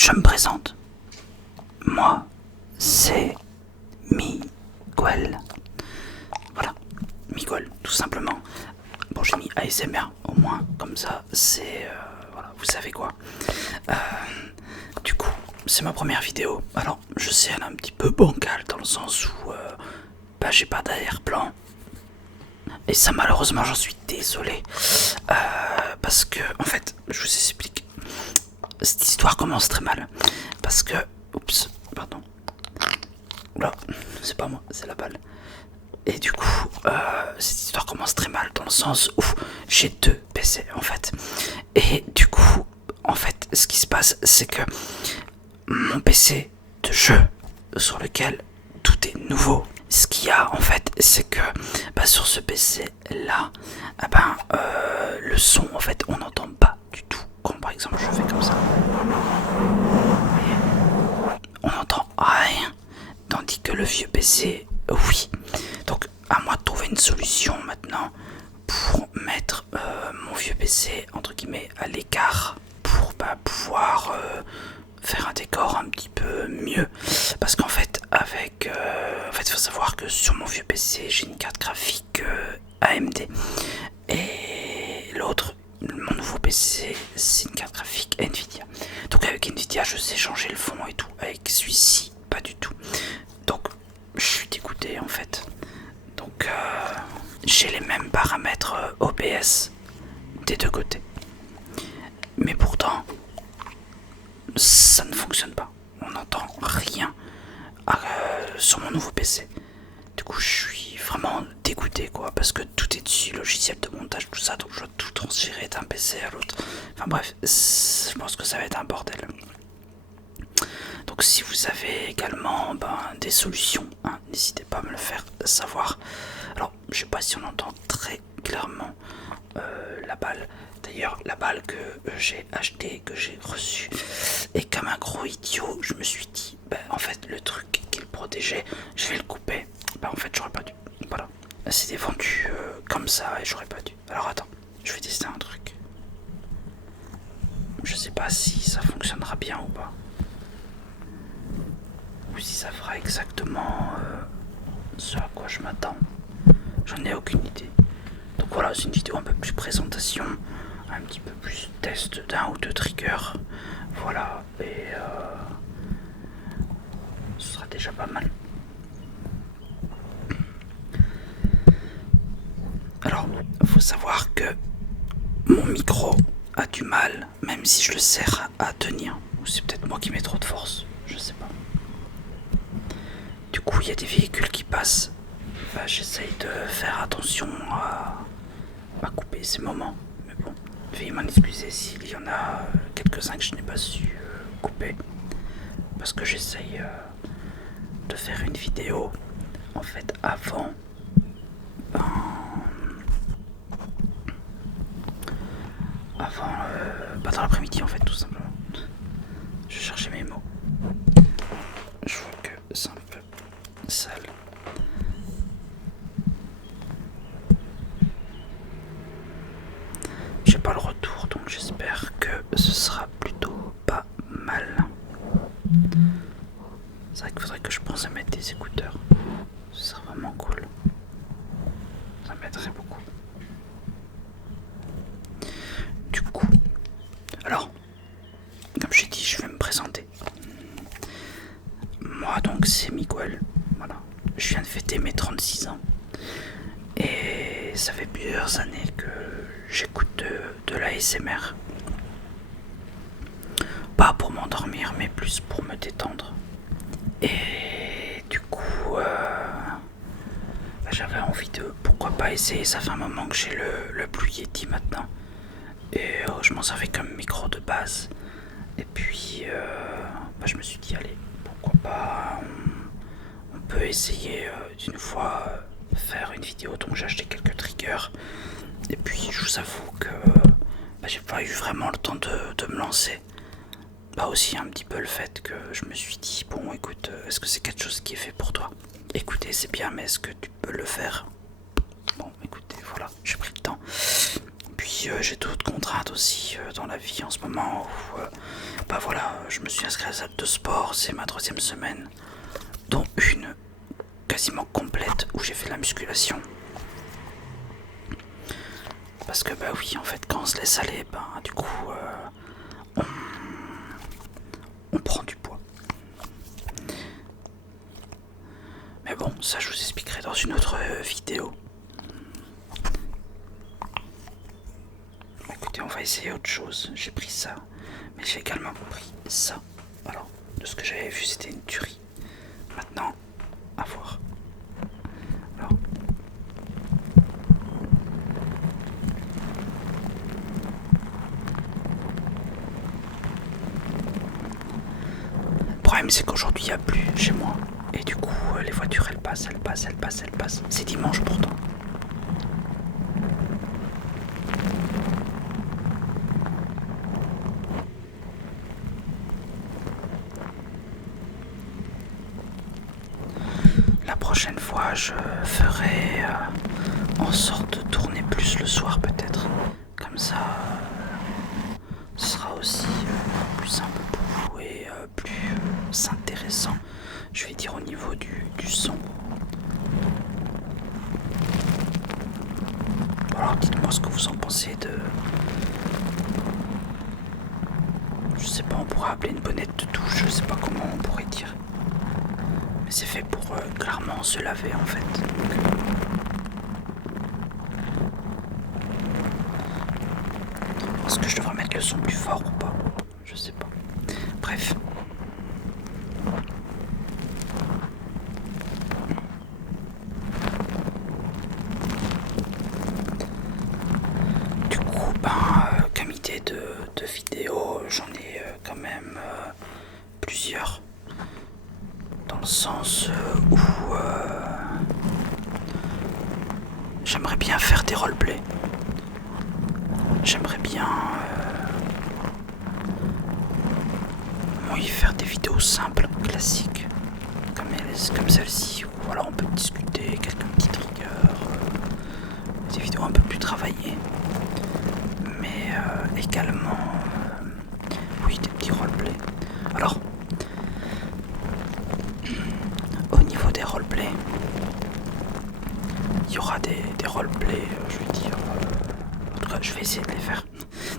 je me présente. Moi, c'est Miguel. Voilà, Miguel, tout simplement. Bon, j'ai mis ASMR, au moins, comme ça, c'est... voilà, vous savez quoi. Du coup, c'est ma première vidéo. Alors, je sais, elle est un petit peu bancale, dans le sens où... j'ai pas d'arrière-plan. Et ça, malheureusement, j'en suis désolé. Parce que, en fait, je vous explique. Cette histoire commence très mal. Parce que... Oups, pardon. Oula, c'est pas moi, c'est la balle. Et du coup, cette histoire commence très mal dans le sens où j'ai 2 PC en fait. Et du coup, en fait, ce qui se passe, c'est que mon PC de jeu sur lequel tout est nouveau. Ce qu'il y a en fait, c'est que sur ce PC là, le son en fait, on n'entend pas du tout. Quand par exemple je fais comme ça, on n'entend rien. Tandis que le vieux PC, oui. Donc à moi de trouver une solution maintenant pour mettre mon vieux PC entre guillemets à l'écart pour pouvoir faire un décor un petit peu mieux. Parce qu'en fait, faut savoir que sur mon vieux PC, j'ai une carte graphique AMD. Et l'autre, mon nouveau PC, c'est une carte graphique Nvidia. Donc avec Nvidia, je sais changer le fond et tout. Avec celui-ci, pas du tout. Donc, je suis dégoûté en fait. Donc, j'ai les mêmes paramètres OBS des 2 côtés. Mais pourtant, ça ne fonctionne pas. On n'entend rien sur mon nouveau PC. Du coup, je suis vraiment dégoûté quoi, parce que tout est dessus, logiciel de montage, tout ça, donc je dois tout transférer d'un PC à l'autre. Enfin bref, je pense que ça va être un bordel. Donc si vous avez également des solutions, n'hésitez pas à me le faire savoir. Alors, je sais pas si on entend très clairement la balle. D'ailleurs, la balle que j'ai achetée, que j'ai reçue, et comme un gros idiot, je me suis dit, en fait, le truc qui le protégeait, je vais le couper. En fait, j'aurais pas dû. Voilà. C'était vendu comme ça et j'aurais pas dû. Alors attends, je vais tester un truc. Je sais pas si ça fonctionnera bien ou pas. Ou si ça fera exactement ce à quoi je m'attends. J'en ai aucune idée. Donc voilà, c'est une vidéo un peu plus présentation, un petit peu plus test d'un ou 2 triggers. Voilà, et ce sera déjà pas mal. Alors, faut savoir que mon micro a du mal, même si je le serre à tenir. Ou c'est peut-être moi qui mets trop de force, je sais pas. Du coup, il y a des véhicules qui passent. J'essaye de faire attention à couper ces moments. Mais bon, veuillez m'en excuser s'il y en a quelques-uns que je n'ai pas su couper. Parce que j'essaye de faire une vidéo, en fait, avant... dans l'après-midi en fait, tout simplement. Je cherchais mes mots. Je vois que c'est un peu sale. J'ai pas le retour, donc j'espère que ce sera plutôt pas mal. C'est vrai qu'il faudrait que je pense à mettre des écouteurs. Ce serait vraiment cool. Ça m'aiderait beaucoup. Du coup, alors, comme j'ai dit, je vais me présenter. Moi donc c'est Miguel, voilà. Je viens de fêter mes 36 ans. Et ça fait plusieurs années que j'écoute de l'ASMR. Pas pour m'endormir, mais plus pour me détendre. Et du coup, j'avais envie de, pourquoi pas essayer. Ça fait un moment que j'ai le Blue Yeti maintenant. Et je m'en servais comme micro de base. Et puis, je me suis dit, allez, pourquoi pas, on peut essayer d'une fois faire une vidéo. Donc j'ai acheté quelques triggers. Et puis, je vous avoue que j'ai pas eu vraiment le temps de me lancer. Aussi un petit peu le fait que je me suis dit, bon écoute, est-ce que c'est quelque chose qui est fait pour toi? Écoutez, c'est bien, mais est-ce que tu peux le faire? Bon, écoutez, voilà, j'ai pris le temps. Puis j'ai d'autres contraintes aussi dans la vie en ce moment où bah voilà, je me suis inscrit à la salle de sport, c'est ma 3e semaine, dont une quasiment complète où j'ai fait de la musculation. Parce que bah oui, en fait, quand on se laisse aller, bah du coup, on prend du poids. Mais bon, ça je vous expliquerai dans une autre vidéo. Écoutez, on va essayer autre chose. J'ai pris ça, mais j'ai également pris ça. Alors, de ce que j'avais vu, c'était une tuerie. Maintenant, à voir. Alors. Le problème, c'est qu'aujourd'hui, il n'y a plus chez moi. Et du coup, les voitures, elles passent. C'est dimanche pourtant. La prochaine fois, je ferai en sorte de tourner plus le soir peut-être. Comme ça, ce sera aussi plus simple pour vous et plus intéressant. Je vais dire au niveau du son. Alors dites-moi ce que vous en pensez de... Je sais pas, on pourrait appeler une bonnette de douche, je sais pas comment on pourrait dire. Mais c'est fait pour clairement se laver en fait. Est-ce que je devrais mettre le son plus fort ou pas? Je sais pas. Bref. Du coup, comme idée de vidéo, j'en ai quand même plusieurs. Dans le sens où j'aimerais bien faire des roleplays. J'aimerais bien faire des vidéos simples, classiques, comme celle-ci, où voilà, on peut discuter, quelques petits triggers, des vidéos un peu plus travaillées, mais également oui, des petits roleplays. Alors, au niveau des roleplays, il y aura des roleplays, je vais dire, en tout cas je vais essayer de les faire,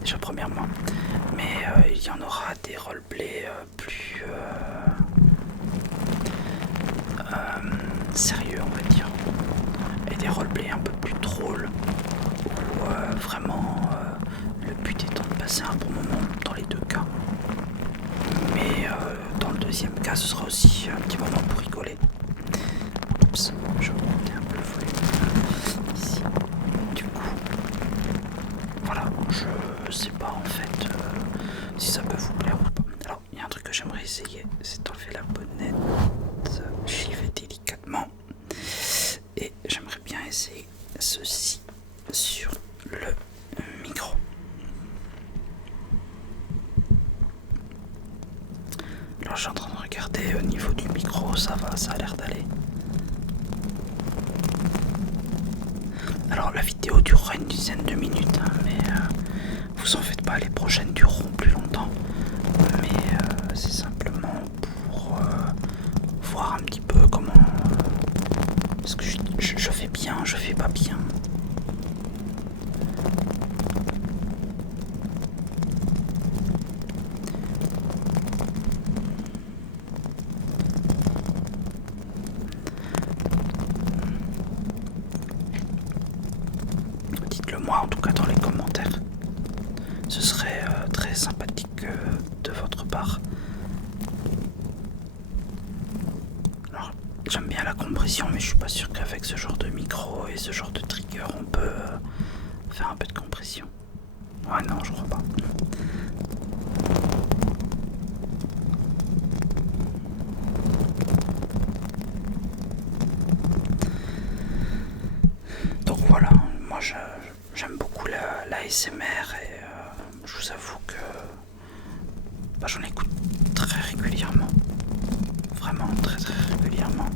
déjà premièrement, mais il y en aura des roleplays plus sérieux, on va dire, et des roleplays un peu plus drôles, où vraiment le but étant de passer un bon moment dans les deux cas, mais dans le deuxième cas ce sera aussi un petit moment pour rigoler. Oups, je vais monter un peu le volume ici. Du coup, voilà, je sais pas en fait si ça peut vous plaire ou pas. Alors, il y a un truc que j'aimerais essayer, c'est d'enlever la bonnette. J'y vais délicatement. Et j'aimerais bien essayer ceci sur le micro. Alors, je suis en train de regarder au niveau du micro, ça va, ça a l'air d'aller. Alors, la vidéo durera une dizaine de minutes, hein, mais vous en faites pas, les prochaines dureront plus longtemps. Mais c'est simplement pour voir un petit peu comment... Est-ce que je fais bien, je fais pas bien. Dites-le moi en tout cas dans les commentaires. Ce serait très sympathique de votre part. Alors, j'aime bien la compression, mais je suis pas sûr qu'avec ce genre de micro et ce genre de trigger, on peut faire un peu de compression. Ouais, non, je crois pas. Donc voilà, moi j'aime beaucoup la ASMR et je vous avoue que j'en écoute très régulièrement. Vraiment très très régulièrement.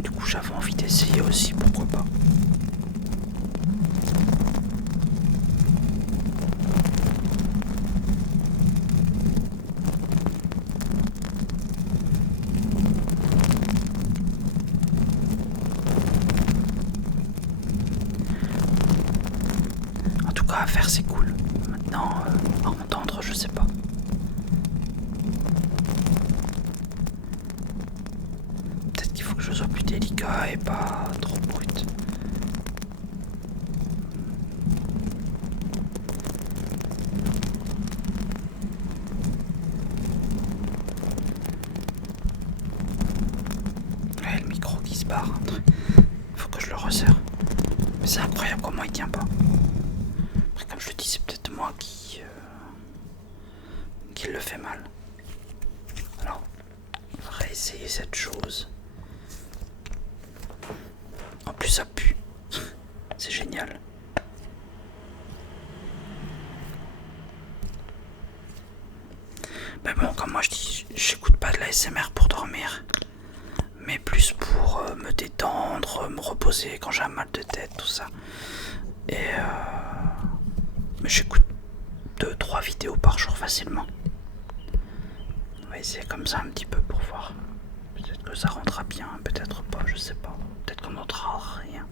Du coup j'avais envie d'essayer aussi, pourquoi pas. tout cas à faire c'est cool. Maintenant, à entendre, je sais pas. Peut-être qu'il faut que je sois plus délicat et pas trop brut. Ouais, le micro qui se barre. Faut que je le resserre. Mais c'est incroyable comment il tient pas. Après, comme je le dis, c'est peut-être moi qui le fait mal. Alors, on va réessayer cette chose. En plus, ça pue. C'est génial. Mais bon, comme moi je dis, j'écoute pas de la l'ASMR pour dormir, mais plus pour me détendre, me reposer quand j'ai un mal de tête, tout ça. Et mais j'écoute 2-3 vidéos par jour facilement. On va essayer comme ça un petit peu pour voir. Peut-être que ça rendra bien, peut-être pas, je sais pas. Peut-être qu'on notera rien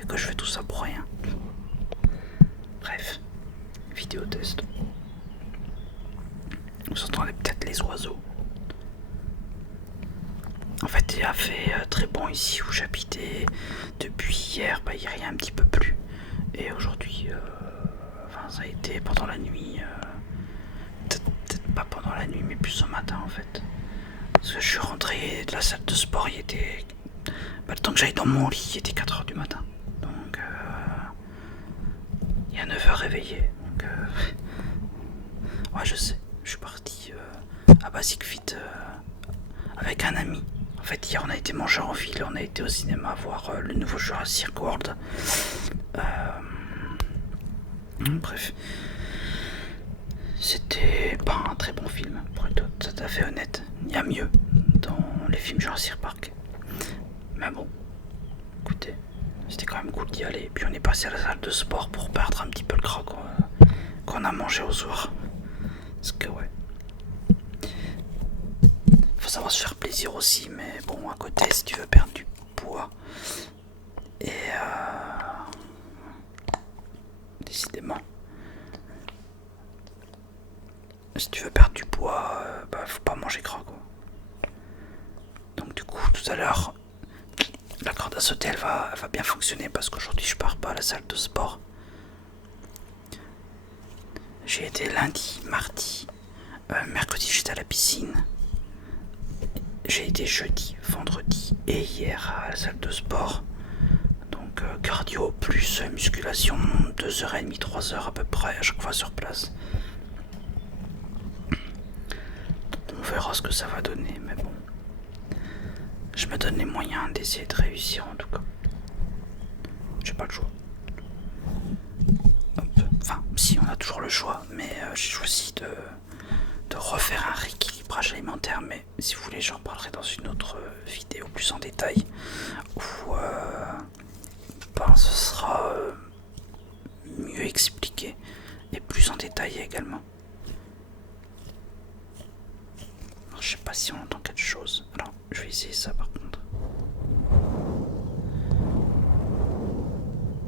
et que je fais tout ça pour rien. Bref, vidéo test. Vous entendez peut-être les oiseaux. En fait, il a fait très bon ici où j'habitais. Depuis hier, il y a un petit peu plu. Et aujourd'hui, ça a été pendant la nuit. Peut-être pas pendant la nuit, mais plus au matin en fait. Parce que je suis rentré de la salle de sport, il était. Le temps que j'aille dans mon lit, il était 4h du matin. Donc, il y a 9h réveillé. Donc, ouais, je sais. Je suis parti à Basic Fit avec un ami. En fait, hier, on a été manger en ville, on a été au cinéma voir le nouveau Jurassic World. Bref. C'était pas un très bon film, pour être tout à fait honnête. Il y a mieux dans les films Jurassic Park. Mais bon, écoutez, c'était quand même cool d'y aller. Puis on est passé à la salle de sport pour perdre un petit peu le gras qu'on a mangé au soir. Parce que ouais. Faut savoir se faire plaisir aussi, mais bon, à côté, si tu veux perdre du poids. Et décidément. Si tu veux perdre du poids, faut pas manger gras quoi. Donc du coup, tout à l'heure, la corde à sauter elle va bien fonctionner parce qu'aujourd'hui je pars pas à la salle de sport. J'ai été lundi, mardi, mercredi j'étais à la piscine. J'ai été jeudi, vendredi et hier à la salle de sport. Donc cardio plus musculation, 2h30, 3h à peu près à chaque fois sur place. On verra ce que ça va donner, mais bon. Je me donne les moyens d'essayer de réussir en tout cas. J'ai pas le choix. Enfin, si, on a toujours le choix, mais j'ai choisi de refaire un rééquilibrage alimentaire, mais si vous voulez, j'en parlerai dans une autre vidéo plus en détail, où ce sera mieux expliqué et plus en détail également. Alors, je sais pas si on entend quelque chose, alors je vais essayer ça par contre.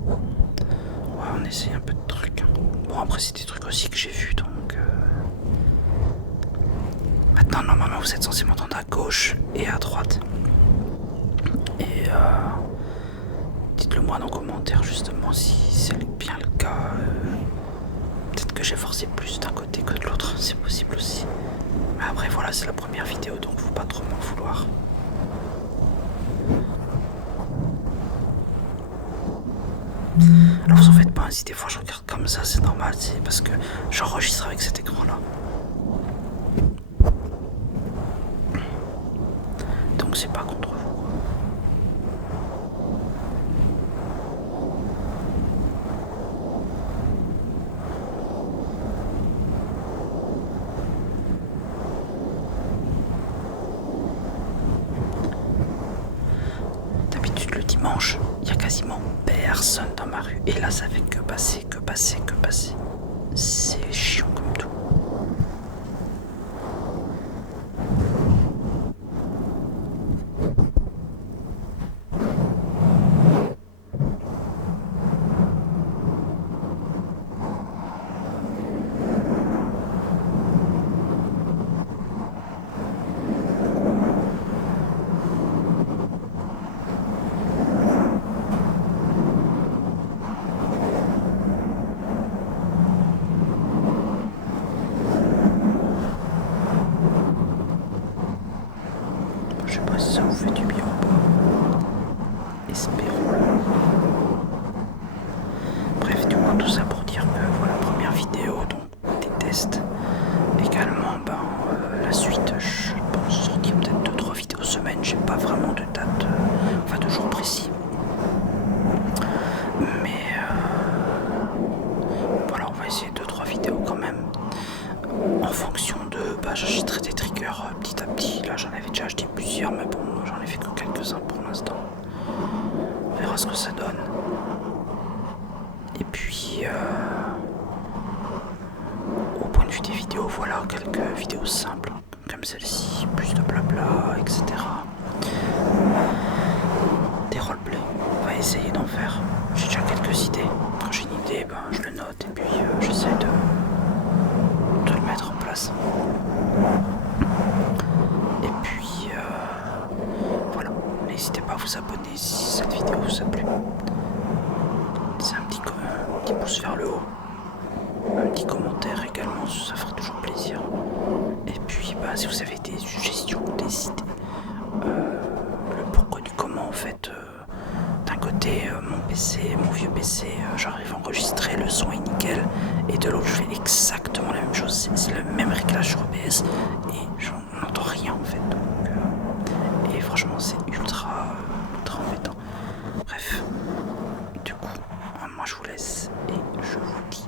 Ouais, on essaye un peu de trucs. Bon, après c'est des trucs aussi que j'ai vus, donc maintenant normalement vous êtes censé m'entendre à gauche et à droite. Et dites-le moi dans les commentaires justement si c'est bien le cas. Peut-être que j'ai forcé plus d'un côté que de l'autre, c'est possible aussi. Mais après voilà, c'est la première vidéo, donc faut pas trop m'en vouloir. Alors vous en faites pas, si des fois je regarde comme ça, c'est normal, c'est parce que j'enregistre avec cet écran là. Donc c'est pas contre vous. D'habitude le dimanche, il y a quasiment personne dans ma rue. Et là ça fait que passer, que passer, que passer. C'est chiant comme tout. Et puis, au point de vue des vidéos, voilà quelques vidéos simples comme celle-ci, plus de blabla, etc. Des roleplays, on va essayer d'en faire. J'ai déjà quelques idées. Quand j'ai une idée, ben, je le note et puis j'essaie de le mettre en place. Et puis voilà, n'hésitez pas à vous abonner si cette vidéo vous a plu. C'est un petit pouce vers le haut, un petit commentaire également, ça ferait toujours plaisir. Et puis bah, si vous avez des suggestions, des idées, le pourquoi du comment en fait, d'un côté mon PC, mon vieux PC, j'arrive à enregistrer, le son est nickel, et de l'autre je fais exactement la même chose, c'est le même réglage sur OBS et j'en entends rien en fait. Donc, et franchement c'est ultra embêtant. Bref, du coup, moi je vous laisse et je vous dis